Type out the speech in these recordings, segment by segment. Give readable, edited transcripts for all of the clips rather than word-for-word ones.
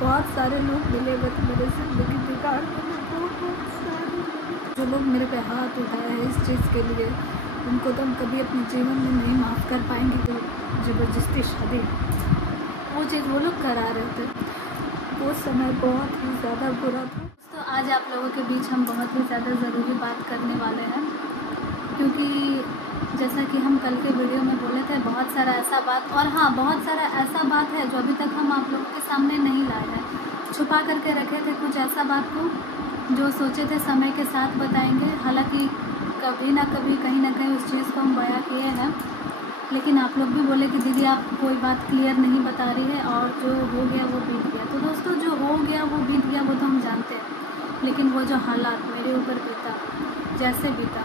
बहुत सारे लोग मिले बट मेरे ज़िंदगी बिगाड़ देने बहुत सारे। जो लोग मेरे पे हाथ उठाए हैं इस चीज़ के लिए, उनको तो हम कभी अपने जीवन में नहीं माफ़ कर पाएंगे। तो ज़बरदस्ती शादी, वो चीज़ वो लोग करा रहे थे, वो समय बहुत ही ज़्यादा बुरा था। तो आज आप लोगों के बीच हम बहुत ही ज़्यादा ज़रूरी बात करने वाले हैं, क्योंकि जैसा कि हम कल के वीडियो में बोले थे, बहुत सारा ऐसा बात, और हाँ बहुत सारा ऐसा बात है जो अभी तक हम आप लोगों के सामने नहीं लाए हैं, छुपा करके रखे थे कुछ ऐसा बात को जो सोचे थे समय के साथ बताएंगे। हालांकि कभी ना कभी कहीं ना कहीं उस चीज़ को हम बयां किए हैं, लेकिन आप लोग भी बोले कि दीदी आप कोई बात क्लियर नहीं बता रही है, और जो हो गया वो बीत गया। तो दोस्तों जो हो गया वो बीत गया, वो तो हम जानते हैं, लेकिन वो जो हालात मेरे ऊपर बीता, जैसे बीता,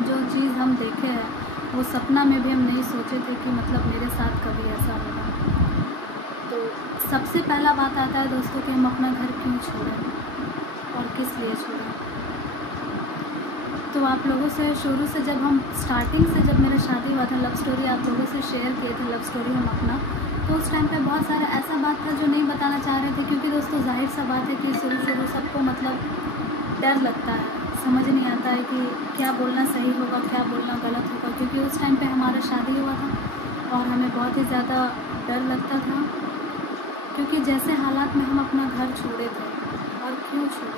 जो चीज़ हम देखे हैं, वो सपना में भी हम नहीं सोचे थे कि मतलब मेरे साथ कभी ऐसा होगा। तो सबसे पहला बात आता है दोस्तों कि हम अपना घर क्यों छोड़ें और किस लिए छोड़ें। तो आप लोगों से शुरू से जब हम स्टार्टिंग से जब मेरा शादी हुआ था, लव स्टोरी आप लोगों से शेयर किए थे, लव स्टोरी हम अपना, तो उस टाइम पे बहुत सारा ऐसा बात था जो नहीं बताना चाह रहे थे, क्योंकि दोस्तों जाहिर सा बात है कि शुरू से वो सबको मतलब डर लगता है, समझ नहीं आता है कि क्या बोलना सही होगा, क्या बोलना गलत होगा, क्योंकि उस टाइम पे हमारा शादी हुआ था और हमें बहुत ही ज़्यादा डर लगता था, क्योंकि जैसे हालात में हम अपना घर छोड़े थे। और क्यों छोड़े?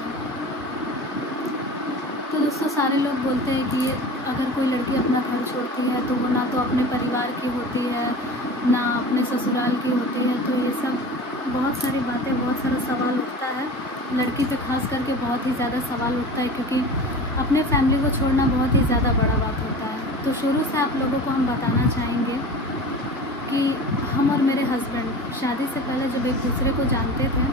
तो दोस्तों सारे लोग बोलते हैं कि अगर कोई लड़की अपना घर छोड़ती है तो वो ना तो अपने परिवार की होती है, ना अपने ससुराल की होती है। तो ये सब बहुत सारी बातें, बहुत सारा सवाल उठता है, लड़की पे खास करके बहुत ही ज़्यादा सवाल उठता है, क्योंकि अपने फैमिली को छोड़ना बहुत ही ज़्यादा बड़ा बात होता है। तो शुरू से आप लोगों को हम बताना चाहेंगे कि हम और मेरे हस्बैंड शादी से पहले जब एक दूसरे को जानते थे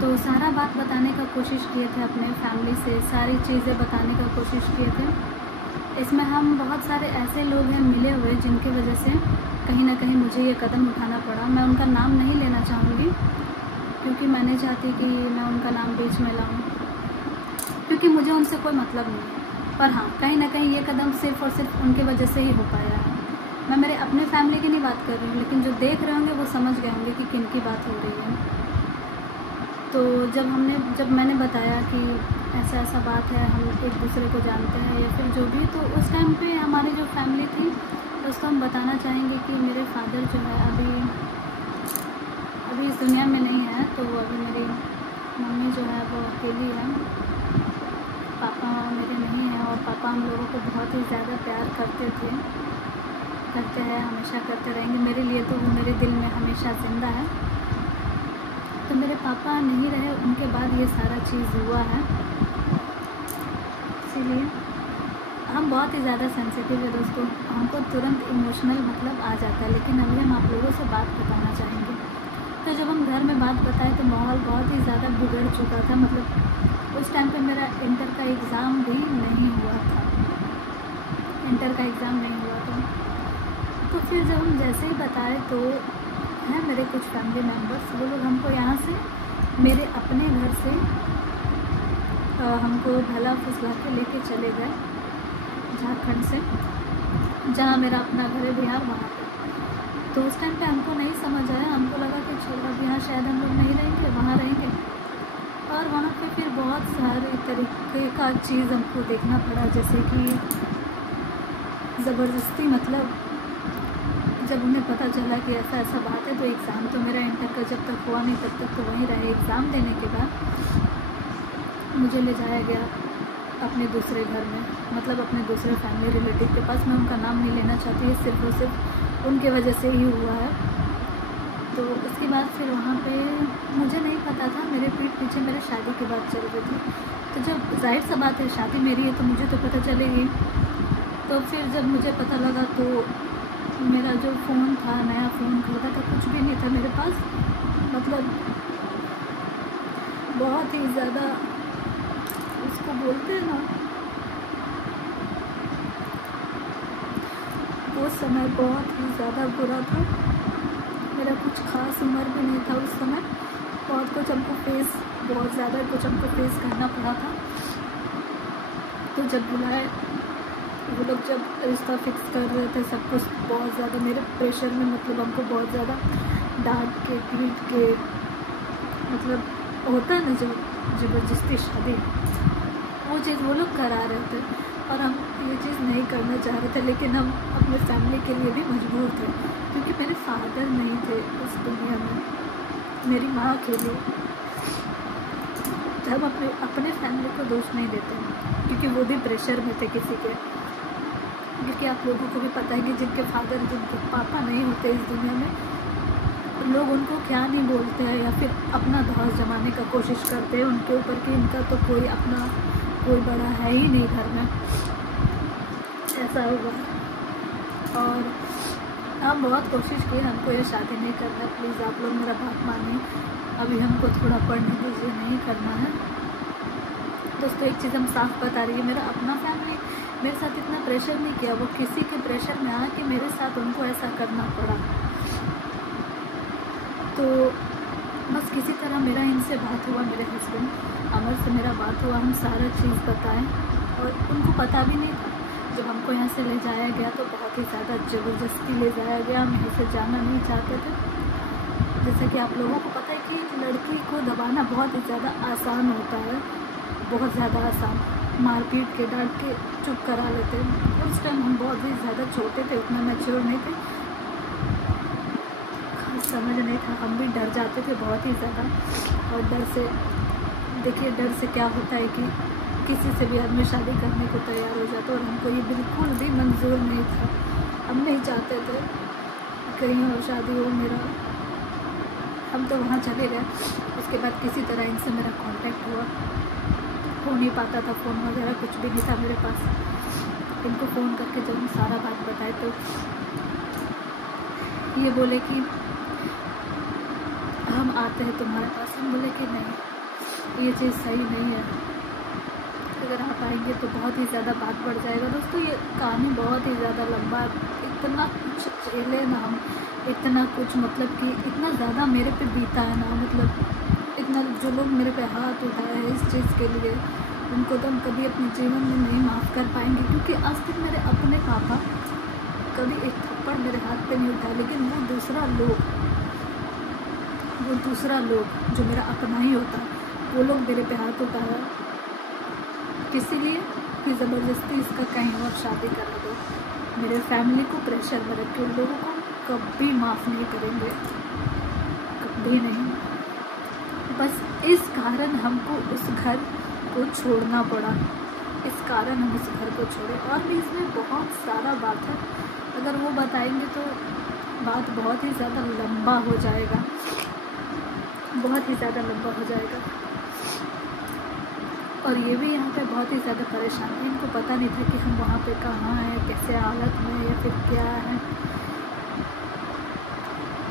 तो सारा बात बताने का कोशिश किए थे, अपने फैमिली से सारी चीज़ें बताने का कोशिश किए थे। इसमें हम बहुत सारे ऐसे लोग हैं मिले हुए जिनके वजह से कहीं ना कहीं मुझे ये कदम उठाना पड़ा। मैं उनका नाम नहीं लेना चाहूँगी, क्योंकि मैं नहीं चाहती कि मैं उनका नाम बीच में लाऊं, क्योंकि मुझे उनसे कोई मतलब नहीं है। पर हाँ, कहीं ना कहीं ये कदम सिर्फ़ और सिर्फ उनके वजह से ही हो पाया है। मैं मेरे अपने फैमिली की नहीं बात कर रही हूँ, लेकिन जो देख रहे होंगे वो समझ गए होंगे कि किन की बात हो रही है। तो जब मैंने बताया कि ऐसा ऐसा बात है, हम एक दूसरे को जानते हैं या फिर जो भी, तो उस टाइम पे हमारी जो फैमिली थी उसको हम बताना चाहेंगे कि मेरे फादर जो है अभी इस दुनिया में नहीं है। तो अभी मेरी मम्मी जो है वो अकेली है, पापा मेरे नहीं हैं, और पापा हम लोगों को बहुत ही ज़्यादा प्यार करते हैं, हमेशा करते रहेंगे। मेरे लिए तो वो मेरे दिल में हमेशा ज़िंदा है। तो मेरे पापा नहीं रहे, उनके बाद ये सारा चीज़ हुआ है, इसीलिए हम बहुत ही ज़्यादा सेंसिटिव है दोस्तों, हमको तुरंत इमोशनल मतलब आ जाता है। लेकिन अभी हम आप लोगों से बात बताना चाहेंगे। तो जब हम घर में बात बताए तो माहौल बहुत ही ज़्यादा बिगड़ चुका था। मतलब उस टाइम पे मेरा इंटर का एग्ज़ाम भी नहीं हुआ था, तो फिर जब हम जैसे ही बताए तो हैं मेरे कुछ फैमिली मेम्बर्स, वो लोग हमको यहाँ से, मेरे अपने घर से हमको भला फुसला के लेके चले गए झारखंड से, जहाँ मेरा अपना घर है बिहार, वहाँ पे। तो उस टाइम पे हमको नहीं समझ आया, हमको लगा कि चलो अब यहाँ शायद हम लोग नहीं रहेंगे, वहाँ रहेंगे। और वहाँ पे फिर बहुत सारे तरीके का चीज़ हमको देखना पड़ा, जैसे कि ज़बरदस्ती, मतलब जब उन्हें पता चला कि ऐसा ऐसा बात है, तो एग्ज़ाम तो मेरा इंटर का जब तक हुआ नहीं तब तक तो वहीं रहे। एग्ज़ाम देने के बाद मुझे ले जाया गया अपने दूसरे घर में, मतलब अपने दूसरे फैमिली रिलेटिव के पास। मैं उनका नाम नहीं लेना चाहती, सिर्फ और सिर्फ उनके वजह से ही हुआ है। तो उसके बाद फिर वहाँ पे मुझे नहीं पता था, मेरे पीठ पीछे मेरे शादी की बात चल रही थी। तो जब जाहिर सा बात है शादी मेरी है तो मुझे तो पता चलेगी। तो फिर जब मुझे पता लगा तो मेरा जो फ़ोन था, नया फ़ोन खरीदा था, कुछ भी नहीं था मेरे पास। मतलब बहुत ही ज़्यादा उसको बोलते हैं ना, वो समय बहुत ही ज़्यादा बुरा था। मेरा कुछ खास उम्र भी नहीं था उस समय, बहुत कुछ हमको फेस, बहुत ज़्यादा कुछ हमको फेस करना पड़ा था। तो जब बुलाए वो लोग, जब रिश्ता फिक्स कर रहे थे, सब कुछ बहुत ज़्यादा मेरे प्रेशर में, मतलब हमको बहुत ज़्यादा डांट के पीट के मतलब होता है ना जो ज़बरदस्ती शादी, वो चीज़ वो लोग करा रहे थे और हम ये चीज़ नहीं करना चाह रहे थे, लेकिन हम अपने फैमिली के लिए भी मजबूर थे क्योंकि मेरे फादर नहीं थे इस दुनिया में, मेरी माँ अकेली। हम अपने फैमिली को दोष नहीं देते क्योंकि वो भी प्रेशर में थे किसी के, क्योंकि आप लोगों को भी पता है कि जिनके फादर जिनके पापा नहीं होते इस दुनिया में, लोग उनको क्या नहीं बोलते हैं या फिर अपना धौस जमाने का कोशिश करते हैं उनके ऊपर कि इनका तो कोई अपना कोई बड़ा है ही नहीं घर में, ऐसा हुआ। और हम बहुत कोशिश की, हमको ये शादी नहीं करना, प्लीज़ आप लोग मेरा बात मानिए, अभी हमको थोड़ा पढ़ने दीजिए, नहीं करना है। दोस्तों एक चीज़ हम साफ बता रही है, मेरा अपना फैमिली मेरे साथ इतना प्रेशर नहीं किया, वो किसी के प्रेशर में आके मेरे साथ उनको ऐसा करना पड़ा। तो बस किसी तरह मेरा इनसे बात हुआ, मेरे हस्बैंड अमर से मेरा बात हुआ, हम सारा चीज़ बताएं और उनको पता भी नहीं था। जब हमको यहाँ से ले जाया गया तो बहुत ही ज़्यादा ज़बरदस्ती ले जाया गया, हम यहीं से जाना नहीं चाहते थे। जैसे कि आप लोगों को पता है कि लड़की को दबाना बहुत ही ज़्यादा आसान होता है, बहुत ज़्यादा आसान, मारपीट के डांट के चुप करा लेते हैं। उस टाइम हम बहुत ही ज़्यादा छोटे थे, उतना मैच्योर नहीं थे, समझ नहीं था, हम भी डर जाते थे बहुत ही ज़्यादा। और डर से देखिए, डर से क्या होता है कि किसी से भी आदमी शादी करने को तैयार हो जाता है, और हमको ये बिल्कुल भी मंजूर नहीं था, हम नहीं चाहते थे कहीं और शादी हो मेरा। हम तो वहाँ चले गए, उसके बाद किसी तरह इनसे मेरा कांटेक्ट हुआ, हो नहीं पाता था, फ़ोन वगैरह कुछ भी नहीं था मेरे पास। इनको फ़ोन करके जब हम सारा बात बताए तो ये बोले कि हम आते हैं तुम्हारे पास। हम बोले कि नहीं, ये चीज़ सही नहीं है, अगर आप आएंगे तो बहुत ही ज़्यादा बात बढ़ जाएगा। दोस्तों ये कहानी बहुत ही ज़्यादा लंबा, इतना कुछ झेले ना हम, इतना कुछ मतलब कि इतना ज़्यादा मेरे पे बीता है ना, मतलब इतना जो लोग मेरे पे हाथ उठाए हैं इस चीज़ के लिए, उनको तो हम कभी अपने जीवन में नहीं माफ़ कर पाएंगे। क्योंकि आज तक मेरे अपने पापा कभी एक थप्पड़ मेरे हाथ पे नहीं उठाया, लेकिन वो दूसरा लोग जो मेरा अपना ही होता, वो लोग मेरे पे हाथ उठाया, किसी लिए कि ज़बरदस्ती इसका कहीं और शादी करा दो। मेरे फैमिली को प्रेशर में रख के उन लोगों को कभी माफ़ नहीं करेंगे, कभी नहीं। बस इस कारण हमको उस घर को छोड़ना पड़ा, इस कारण हम इस घर को छोड़े। और भी इसमें बहुत सारा बात है, अगर वो बताएंगे तो बात बहुत ही ज़्यादा लंबा हो जाएगा, बहुत ही ज़्यादा लंबा हो जाएगा। और ये भी यहाँ पे बहुत ही ज़्यादा परेशान थे, इनको पता नहीं था कि हम वहाँ पे कहाँ हैं, कैसे हालत में या फिर क्या है।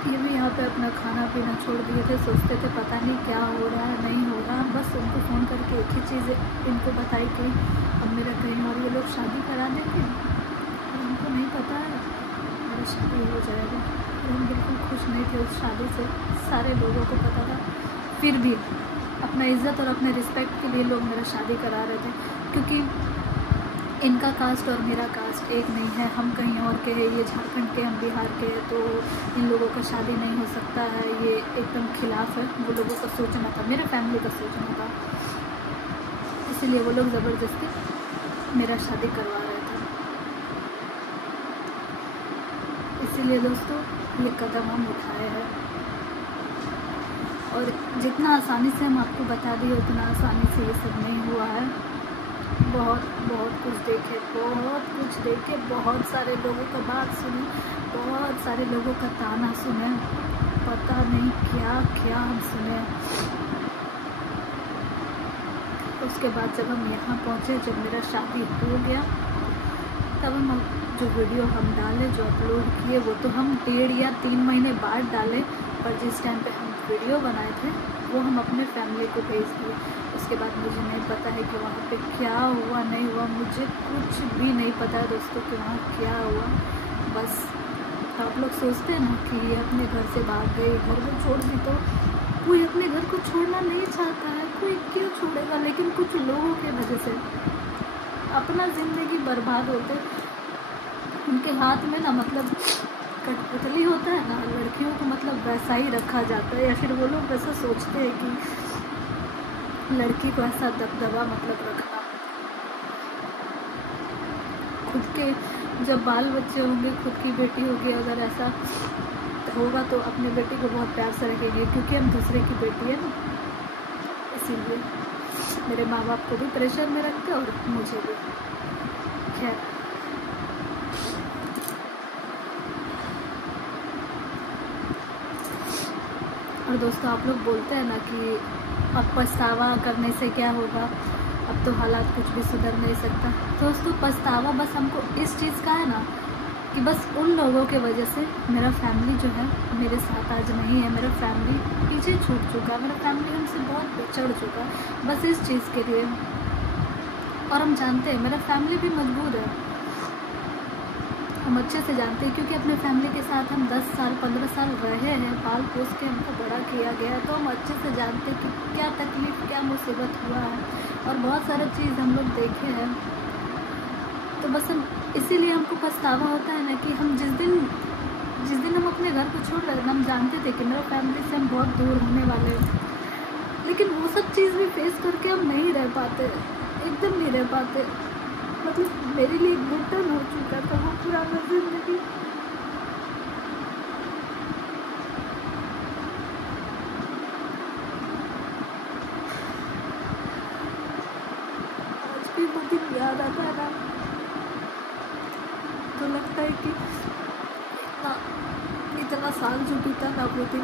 ये भी यहाँ पे अपना खाना पीना छोड़ दिए थे, सोचते थे पता नहीं क्या हो रहा है, नहीं हो रहा। बस उनको फ़ोन करके एक ही चीज़ इनको बताई कि अब मेरा कहीं और ये लोग शादी करा देंगे, और उनको नहीं पता है मेरा शादी हो जाएगा। और हम बिल्कुल खुश नहीं थे उस शादी से, सारे लोगों को पता था, फिर भी अपना इज़्ज़त और अपने रिस्पेक्ट के लिए लोग मेरा शादी करा रहे थे। क्योंकि इनका कास्ट और मेरा कास्ट एक नहीं है, हम कहीं और के हैं, ये झारखंड के, हम बिहार के हैं, तो इन लोगों का शादी नहीं हो सकता है, ये एकदम खिलाफ है। वो लोगों का सोचना था, मेरे फैमिली का सोचना था, इसीलिए वो लोग ज़बरदस्ती मेरा शादी करवा रहे थे। इसीलिए दोस्तों ये कदम हम उठाए हैं, और जितना आसानी से हम आपको बता दिए उतना आसानी से ये सब नहीं हुआ है। बहुत कुछ देखे, बहुत सारे लोगों का बात सुनी, बहुत सारे लोगों का ताना सुने, पता नहीं क्या क्या हम सुने। उसके बाद जब हम यहाँ पहुँचे, जब मेरा शादी हो गया, तब हम जो वीडियो हम डाले, जो अपलोड किए, वो तो हम 1.5 या 3 महीने बाद डाले, पर जिस टाइम पे हम वीडियो बनाए थे वो हम अपने फैमिली को भेज दिए। उसके बाद मुझे नहीं पता है कि वहाँ पे क्या हुआ नहीं हुआ, मुझे कुछ भी नहीं पता है दोस्तों कि वहाँ क्या हुआ। बस आप लोग सोचते हैं ना कि ये अपने घर से भाग गई, घर को छोड़ दी, तो कोई अपने घर को छोड़ना नहीं चाहता है, कोई क्यों छोड़ेगा। लेकिन कुछ लोगों के वजह से अपना ज़िंदगी बर्बाद होते, उनके हाथ में ना, मतलब कठपुतली होता है ना, लड़कियों को मतलब वैसा ही रखा जाता है, या फिर वो लोग वैसा सोचते हैं कि लड़की को ऐसा दबदबा मतलब रखना। खुद के जब बाल बच्चे होंगे, खुद की बेटी होगी, अगर ऐसा होगा तो अपने बेटी को बहुत प्यार से रखेंगे, क्योंकि हम दूसरे की बेटी है ना, इसीलिए मेरे माँ बाप को भी प्रेशर में रखते और मुझे भी। खैर, और दोस्तों आप लोग बोलते हैं ना कि अब पछतावा करने से क्या होगा, अब तो हालात कुछ भी सुधर नहीं सकता। दोस्तों पछतावा बस हमको इस चीज़ का है ना कि बस उन लोगों के वजह से मेरा फैमिली जो है मेरे साथ आज नहीं है, मेरा फैमिली पीछे छूट चुका, मेरा फैमिली हमसे बहुत बिछड़ चुका, बस इस चीज़ के लिए। और हम जानते हैं मेरा फैमिली भी मजबूर है, हम अच्छे से जानते हैं, क्योंकि अपने फैमिली के साथ हम 10 साल 15 साल रहे हैं, पाल पोस के हमको बड़ा किया गया है, तो हम अच्छे से जानते हैं कि क्या तकलीफ़ क्या मुसीबत हुआ है, और बहुत सारा चीज़ हम लोग देखे हैं। तो बस हम इसीलिए हमको पछतावा होता है ना कि हम जिस दिन हम अपने घर को छोड़ रहे थे, हम जानते थे कि मेरा फैमिली से हम बहुत दूर होने वाले हैं, लेकिन वो सब चीज़ भी फेस करके हम नहीं रह पाते, एकदम नहीं रह पाते। मतलब मेरे लिए एक घुटन हो चुका था वो पुराना जिंदगी। आज भी वो दिन याद आता है ना, तो लगता है कि इतना साल जो बीता ना वो दिन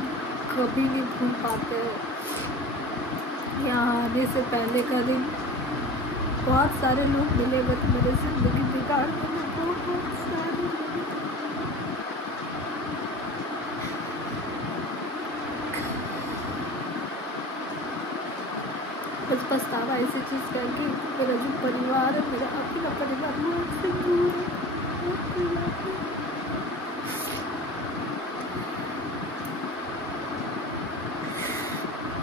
कभी नहीं भूल पाते हैं। यहाँ आने से पहले का दिन बहुत सारे लोग मिले, बट मेरे जिंदगी बिगाड़ने में बहुत सारे लोग। बस पछतावा ऐसी चीज़ कर कि मेरा जो परिवार है, मेरा अपना परिवार वो हमसे दूर है।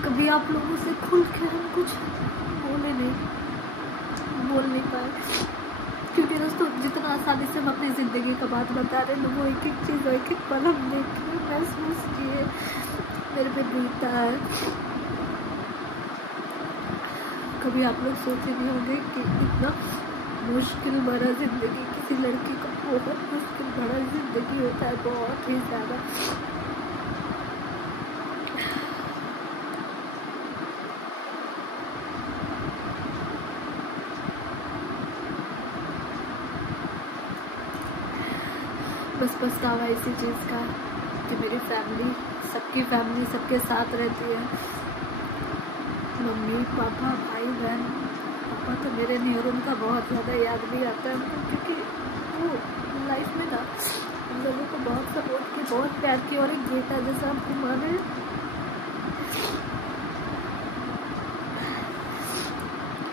कभी आप लोगों से खुल के हम कुछ बोल नहीं पाए, क्योंकि दोस्तों जितना आसानी से हम अपनी ज़िंदगी का बात बता रहे हैं, वो एक एक चीज़ एक एक पल हम देखे महसूस किए मेरे पे बीता है। कभी आप लोग सोचे नहीं होंगे कि इतना मुश्किल भरा ज़िंदगी किसी लड़की का बहुत मुश्किल भरा ज़िंदगी होता है, बहुत ही ज़्यादा। बस पछतावा इसी चीज़ का कि मेरी फैमिली सबके साथ रहती है, मम्मी पापा भाई बहन। पापा तो मेरे नहीं और उनका बहुत ज़्यादा याद भी आता है हमको, क्योंकि वो लाइफ में ना हम लोगों को बहुत सपोर्ट की, बहुत प्यार की, और एक बेटा जैसा हमको माने।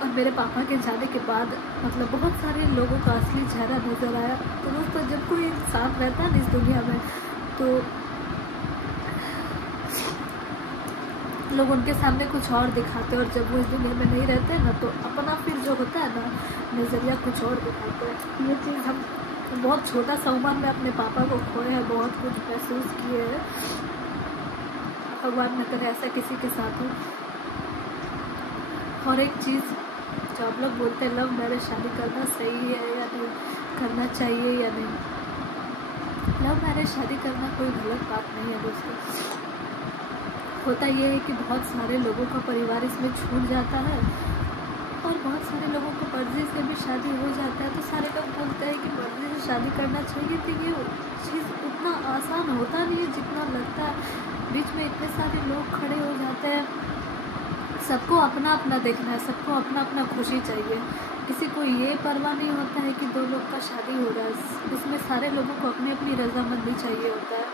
और मेरे पापा के जाने के बाद मतलब बहुत सारे लोगों का असली चेहरा नज़र आया। तो दोस्तों जब कोई साथ रहता है ना इस दुनिया में, तो लोग उनके सामने कुछ और दिखाते हैं, और जब वो इस दुनिया में नहीं रहते ना तो अपना फिर जो होता है ना नज़रिया कुछ और दिखाते हैं। ये चीज़ हम बहुत छोटा सा उम्र में अपने पापा को खोए हैं, बहुत कुछ महसूस किए हैं। भगवान न करे ऐसा किसी के साथ हो। और एक चीज़ जो आप लोग बोलते हैं लव मैरिज शादी करना सही है या नहीं, करना चाहिए या नहीं, लव मैरिज शादी करना कोई गलत बात नहीं है दोस्तों। होता ये है कि बहुत सारे लोगों का परिवार इसमें छूट जाता है, और बहुत सारे लोगों को मर्जी से भी शादी हो जाता है। तो सारे लोग बोलते हैं कि मर्जी से शादी करना चाहिए, तो ये चीज़ उतना आसान होता नहीं है जितना लगता है। बीच में इतने सारे लोग खड़े हो जाते हैं, सबको अपना अपना देखना है, सबको अपना अपना खुशी चाहिए, किसी को ये परवाह नहीं होता है कि 2 लोग का शादी हो रहा है। इसमें सारे लोगों को अपनी अपनी रजामंदी चाहिए होता है।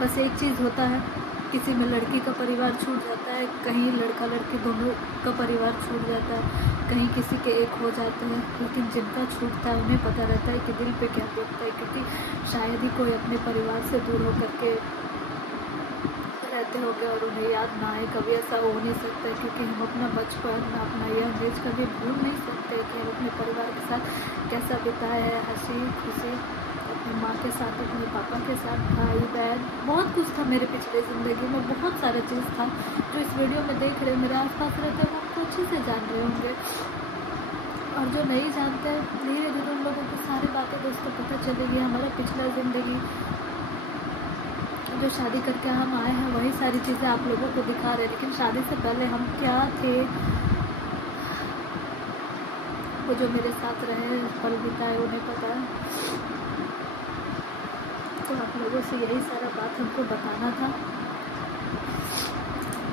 बस एक चीज़ होता है, किसी में लड़की का परिवार छूट जाता है, कहीं लड़का लड़की दोनों का परिवार छूट जाता है, कहीं किसी के एक हो जाते हैं। लेकिन जिनका छूटता है उन्हें पता रहता है कि दिल पे क्या बीतता है, क्योंकि शायद ही कोई अपने परिवार से दूर होकर के रहते होंगे और उन्हें याद ना आए, कभी ऐसा हो नहीं सकता, क्योंकि हम अपना बचपन, अपना यंग एज कभी भूल नहीं सकते कि हम अपने परिवार के साथ कैसा बिताए हैं, हंसी खुशी, अपनी माँ के साथ, अपने पापा के साथ, भाई बहन, बहुत कुछ था मेरे पिछले ज़िंदगी में, बहुत सारा चीज़ था जो इस वीडियो में देख रहे मेरे आसपास रहते हैं वो हमको अच्छे से जान रहे होंगे, और जो नहीं जानते धीरे धीरे उन लोगों को सारी बातें दोस्तों पता चलेगी। हमारा पिछला ज़िंदगी जो शादी करके हम आए हैं वही सारी चीज़ें आप लोगों को दिखा रहे हैं, लेकिन शादी से पहले हम क्या थे, वो जो मेरे साथ रहे पल बिताए उन्हें पता है। तो आप लोगों से यही सारा बात हमको बताना था।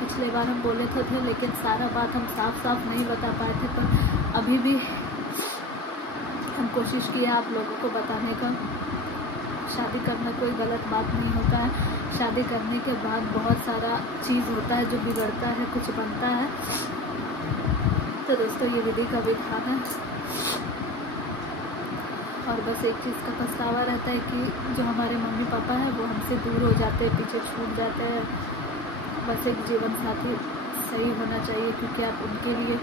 पिछले बार हम बोले तो थे लेकिन सारा बात हम साफ साफ नहीं बता पाए थे, पर अभी भी हम कोशिश किया आप लोगों को बताने का। शादी करना कोई गलत बात नहीं होता है, शादी करने के बाद बहुत सारा चीज़ होता है जो बिगड़ता है, कुछ बनता है। तो दोस्तों ये विधि का विधान है, और बस एक चीज़ का पछतावा रहता है कि जो हमारे मम्मी पापा हैं वो हमसे दूर हो जाते हैं, पीछे छूट जाते हैं। बस एक जीवन साथी सही होना चाहिए, क्योंकि आप उनके लिए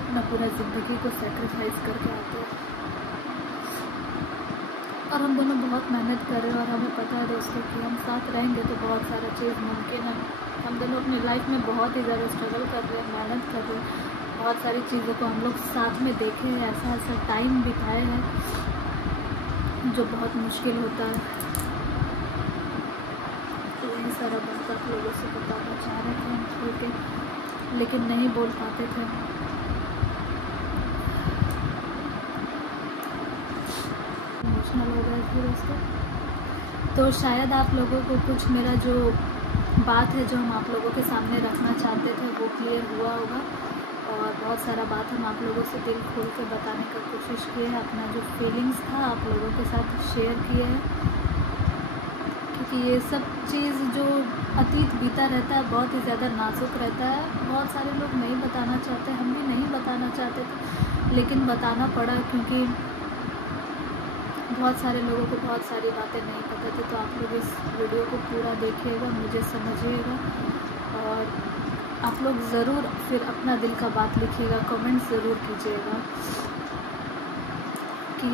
अपना पूरा ज़िंदगी को सेक्रीफाइस करके आते हैं। और हम दोनों बहुत मेहनत कर रहे हैं, और हमें पता है दोस्तों कि हम साथ रहेंगे तो बहुत सारा चीज़ मुमकिन है। हम दोनों अपनी लाइफ में बहुत ही ज़्यादा स्ट्रगल कर रहे हैं, मेहनत कर रहे हैं, बहुत सारी चीज़ों को हम लोग साथ में देखे हैं, ऐसा ऐसा टाइम बिताए हैं जो बहुत मुश्किल होता है। तो यही सारा बात आप लोगों से बताना चाह रहे थे हम खुल के, लेकिन नहीं बोल पाते थे। इमोशनल हो गए थे दोस्तों। तो शायद आप लोगों को कुछ मेरा जो बात है जो हम आप लोगों के सामने रखना चाहते थे वो क्लियर हुआ होगा, और बहुत सारा बात हम आप लोगों से दिल खोल के बताने का कोशिश किए हैं। अपना जो फीलिंग्स था आप लोगों के साथ शेयर किए हैं, क्योंकि ये सब चीज़ जो अतीत बीता रहता है बहुत ही ज़्यादा नाजुक रहता है। बहुत सारे लोग नहीं बताना चाहते, हम भी नहीं बताना चाहते थे, लेकिन बताना पड़ा क्योंकि बहुत सारे लोगों को बहुत सारी बातें नहीं पता थी। तो आप लोग इस वीडियो को पूरा देखिएगा, मुझे समझिएगा, और आप लोग ज़रूर फिर अपना दिल का बात लिखिएगा, कमेंट ज़रूर कीजिएगा कि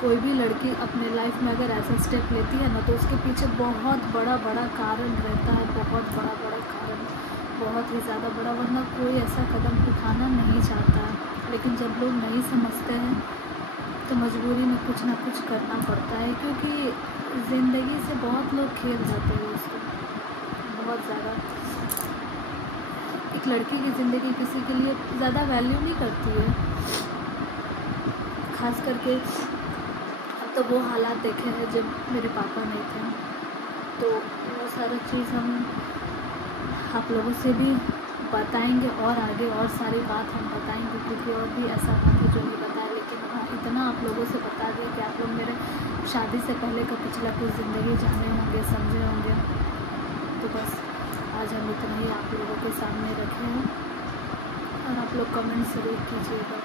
कोई भी लड़की अपने लाइफ में अगर ऐसा स्टेप लेती है ना तो उसके पीछे बहुत बड़ा कारण रहता है, बहुत बड़ा कारण, बहुत ही ज़्यादा बड़ा, वरना कोई ऐसा कदम उठाना नहीं चाहता है। लेकिन जब लोग नहीं समझते हैं तो मजबूरी में कुछ ना कुछ करना पड़ता है, क्योंकि ज़िंदगी से बहुत लोग खेल जाते हैं उसको, बहुत ज़्यादा। एक लड़की की ज़िंदगी किसी के लिए ज़्यादा वैल्यू नहीं करती है, खास करके अब तो वो हालात देखे हैं जब मेरे पापा नहीं थे, तो वो सारा चीज़ हम आप लोगों से भी बताएंगे, और आगे और सारी बात हम बताएंगे, क्योंकि और भी ऐसा बात है जो नहीं बताया। लेकिन हाँ, इतना आप लोगों से बता दिए कि आप लोग मेरे शादी से पहले का पिछला कुछ ज़िंदगी जाने होंगे, समझे होंगे। तो बस आज हम इतना ही आप लोगों के सामने रखे हैं, और आप लोग कमेंट ज़रूर कीजिएगा।